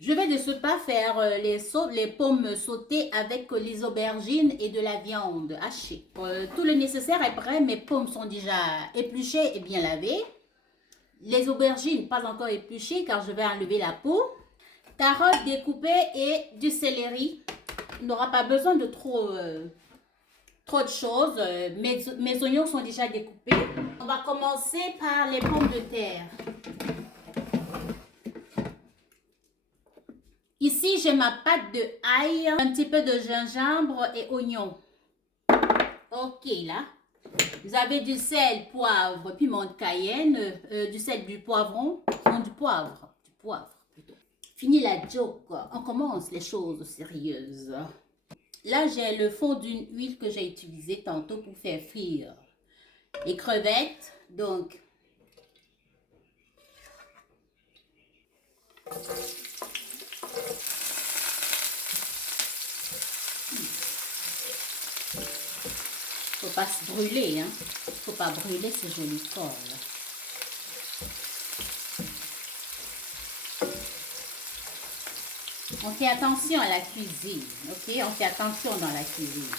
Je vais de ce pas faire les pommes sautées avec les aubergines et de la viande hachée. Tout le nécessaire est prêt. Mes pommes sont déjà épluchées et bien lavées. Les aubergines pas encore épluchées car je vais enlever la peau. Carottes découpées et du céleri. Il n'aura pas besoin de trop de choses. Mes oignons sont déjà découpés. On va commencer par les pommes de terre. Ici, j'ai ma pâte de ail, un petit peu de gingembre et oignon. Ok, là. Vous avez du sel, poivre, piment de cayenne, du sel, du poivron, non, du poivre. Du poivre, plutôt. Fini la joke. On commence les choses sérieuses. Là, j'ai le fond d'une huile que j'ai utilisée tantôt pour faire frire les crevettes. Donc, faut pas se brûler, hein. Faut pas brûler ce joli corps, là. On fait attention à la cuisine, ok? On fait attention dans la cuisine.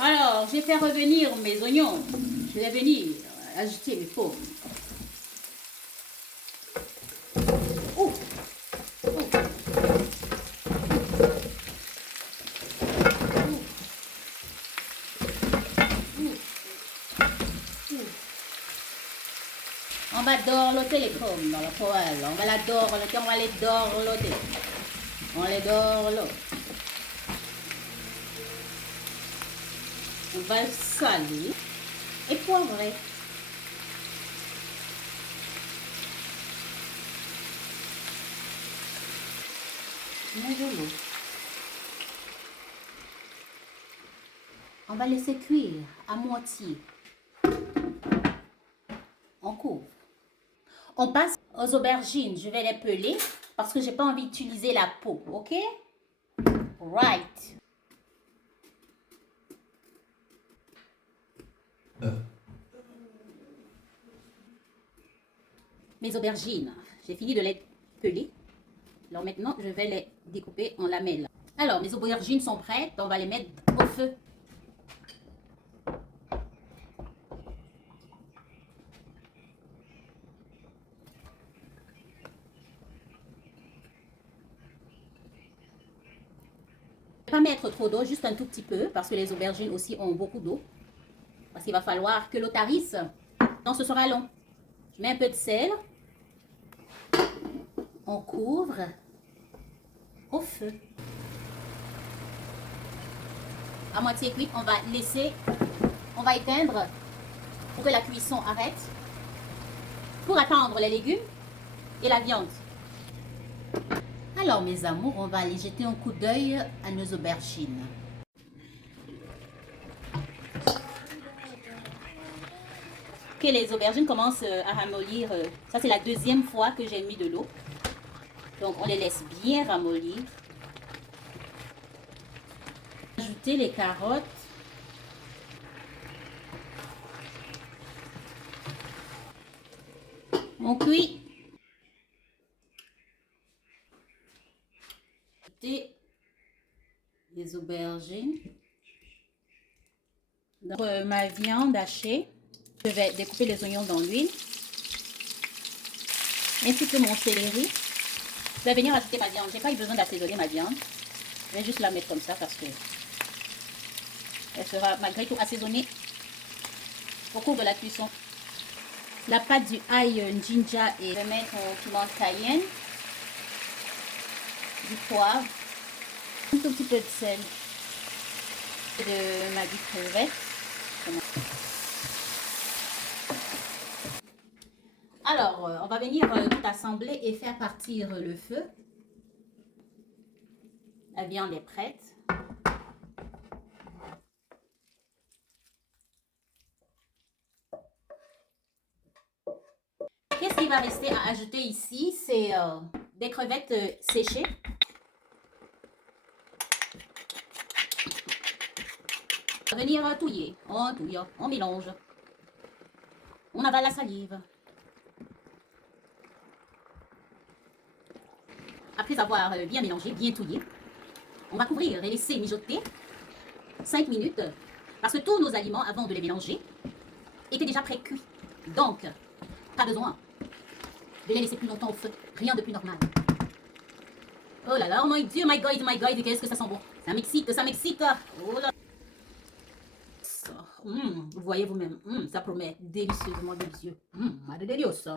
Alors, j'ai fait revenir mes oignons. Je vais venir ajouter mes pommes. Ouh, ouh, ouh, ouh. On va dorloter les pommes dans la poêle. On va les dorloter. On les dorlote. On va saler et poivrer. On va laisser cuire à moitié. On couvre. On passe aux aubergines. Je vais les peler parce que j'ai pas envie d'utiliser la peau. Ok? Right. Mes aubergines, j'ai fini de les peler. Alors maintenant, je vais les découper en lamelles. Alors, mes aubergines sont prêtes. On va les mettre au feu. Pas mettre trop d'eau, juste un tout petit peu, parce que les aubergines aussi ont beaucoup d'eau. Parce qu'il va falloir que l'eau tarisse. Non, ce sera long. Je mets un peu de sel. On couvre au feu. À moitié cuite, on va éteindre pour que la cuisson arrête. Pour attendre les légumes et la viande. Alors mes amours, on va aller jeter un coup d'œil à nos aubergines. Ok, les aubergines commencent à ramollir. Ça, c'est la deuxième fois que j'ai mis de l'eau. Donc, on les laisse bien ramollir. Ajouter les carottes. On cuit. Ajouter les aubergines. Donc, ma viande hachée. Je vais découper les oignons dans l'huile. Ainsi que mon céleri. Je vais venir ajouter ma viande. Je n'ai pas eu besoin d'assaisonner ma viande. Je vais juste la mettre comme ça parce que elle sera malgré tout assaisonnée au cours de la cuisson. La pâte du ail ginger et je vais mettre mon piment de cayenne, du poivre, un tout petit peu de sel, de ma crevette. Alors, on va venir tout assembler et faire partir le feu. La viande est prête. Qu'est-ce qui va rester à ajouter ici? C'est des crevettes séchées. On va venir touiller. On touille, on mélange. On avale la salive. Après avoir bien mélangé, bien touillé, on va couvrir et laisser mijoter 5 minutes parce que tous nos aliments, avant de les mélanger, étaient déjà pré-cuits. Donc, pas besoin de les laisser plus longtemps au feu. Rien de plus normal. Oh là là, oh my god, qu'est-ce que ça sent bon. Ça m'excite, ça m'excite. Oh là. Vous voyez vous-même, ça promet délicieusement délicieux. Madre de Dios.